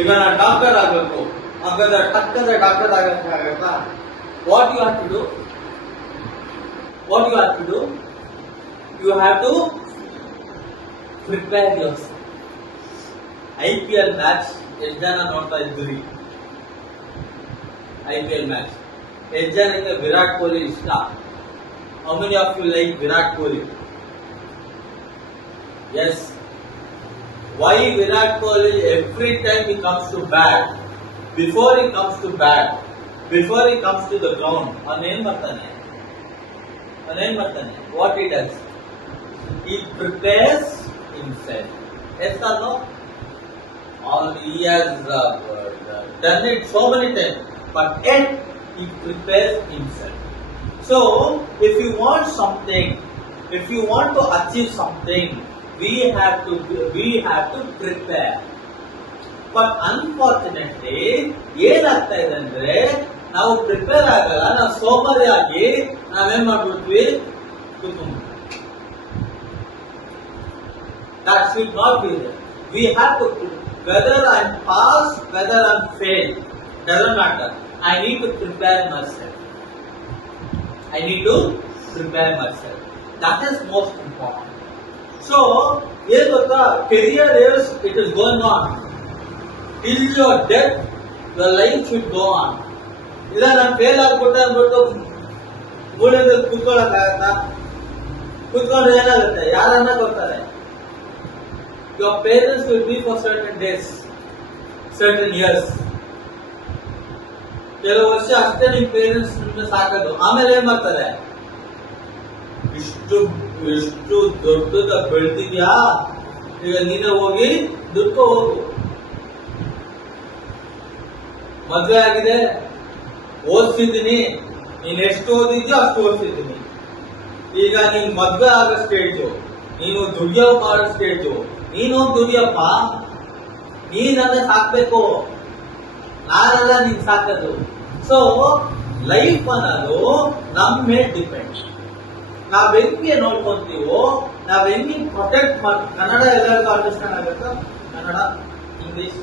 ಈಗ ನಾನು ಡಾಕ್ಟರ್ ಆಗಬೇಕು, ಹಾಗಾದ್ರೆ ಟಕ್ಕಂದ್ರೆ ಡಾಕ್ಟರ್ ಆಗಕ್ಕಾಗತ್ತಾ? What you have to do? What you have to do? You have to prepare yourself. IPL match ಎಷ್ಟು ಜನ ನೋಡ್ತಾ ಇದ್ದೀರಿ? IPL ಮ್ಯಾಚ್ ಎಷ್ಟು ಜನಕ್ಕೆ ವಿರಾಟ್ ಕೊಹ್ಲಿ ಇಷ್ಟ? How many of you like Virat Kohli? Yes. Why Virat Kohli every time he comes to bat, before he comes to bat, before he comes to the ground, ಅವನೇನ್ ಮಾಡ್ತಾನೆ? What he does? He prepares himself. Yes or no? He has done it so many times, but yet he prepares himself. So, if you want something, if you want to achieve something, we have to prepare. But unfortunately, ಏನಾಗ್ತಾ ಇದೆ ಅಂದ್ರೆ ನಾವು prepare ಆಗಲ್ಲ, ನಾವು ಸೋಮಾರಿಯಾಗಿ ನಾವೇನ್ ಮಾಡ್ಬಿಡ್ತೀವಿ, ಕೂತ್ಕೊಂಡ್ಬಿಡ್ತೀವಿ. That should not be there. We have to, whether I pass, whether I fail, doesn't matter. I need to prepare myself. I need to prepare myself. That is most important. So, career is, it is going on. Till your death, your life should go on. ಇಲ್ಲ ನಾನು fail ಆಗ್ಬಿಟ್ಟೆ ಅಂದ್ಬಿಟ್ಟು ಮೂಲೆಯಲ್ಲಿ ಕೂತ್ಕೊಳ್ಳೋಕ್ಕಾಗತ್ತಾ? ಕೂತ್ಕೊಂಡ್ರೆ ಏನಾಗುತ್ತೆ? ಯಾರನ್ನ ಕೊಡ್ತಾರೆ? Your parents will be for certain days, certain years. ಕೆಲವು ವರ್ಷ ಅಷ್ಟೇ ನಿಮ್ ಪೇರೆಂಟ್ಸ್ ಸಾಕೋದು, ಆಮೇಲೆ ಏನ್ ಮಾಡ್ತಾರೆ? ಇಷ್ಟು ದೊಡ್ಡದ ಬೆಳ್ತಿದ್ಯಾ, ಈಗ ನೀನೇ ಹೋಗಿ ದುಡ್ಕೋ ಹೋಗು. ಮದ್ವೆ ಆಗಿದೆ, ಓದಿಸಿದ್ದೀನಿ, ನೀನ್ ಎಷ್ಟು ಓದಿದ್ಯೋ ಅಷ್ಟು ಓದಿಸಿದ್ದೀನಿ. ಈಗ ನೀನ್ ಮದ್ವೆ ಆಗೋ ಸ್ಟೇಜು, ನೀನು ದುಡಿಯೋ ಮಾಡೋ ಸ್ಟೇಜು. ನೀನು ದುಡಿಯಪ್ಪ, ನೀನನ್ನ ಸಾಕ್ಬೇಕು, ನಾನೆಲ್ಲ ನೀನ್ ಸಾಕೋದು. ಸೊ ಲೈಫ್ ಅನ್ನೋದು ನಮ್ಮ ಮೇಲೆ ಡಿಪೆಂಡ್. ನಾವ್ ಹೆಂಗೆ ನೋಡ್ಕೊಂತೀವೋ, ನಾವ್ ಹೆಂಗೆ ಪ್ರೊಟೆಕ್ಟ್ ಮಾಡಿ. ಕನ್ನಡ ಎಲ್ಲರಿಗೂ ಅಂಡರ್ಸ್ಟ್ಯಾಂಡ್ ಆಗುತ್ತಾ? ಕನ್ನಡ, ಇಂಗ್ಲಿಷ್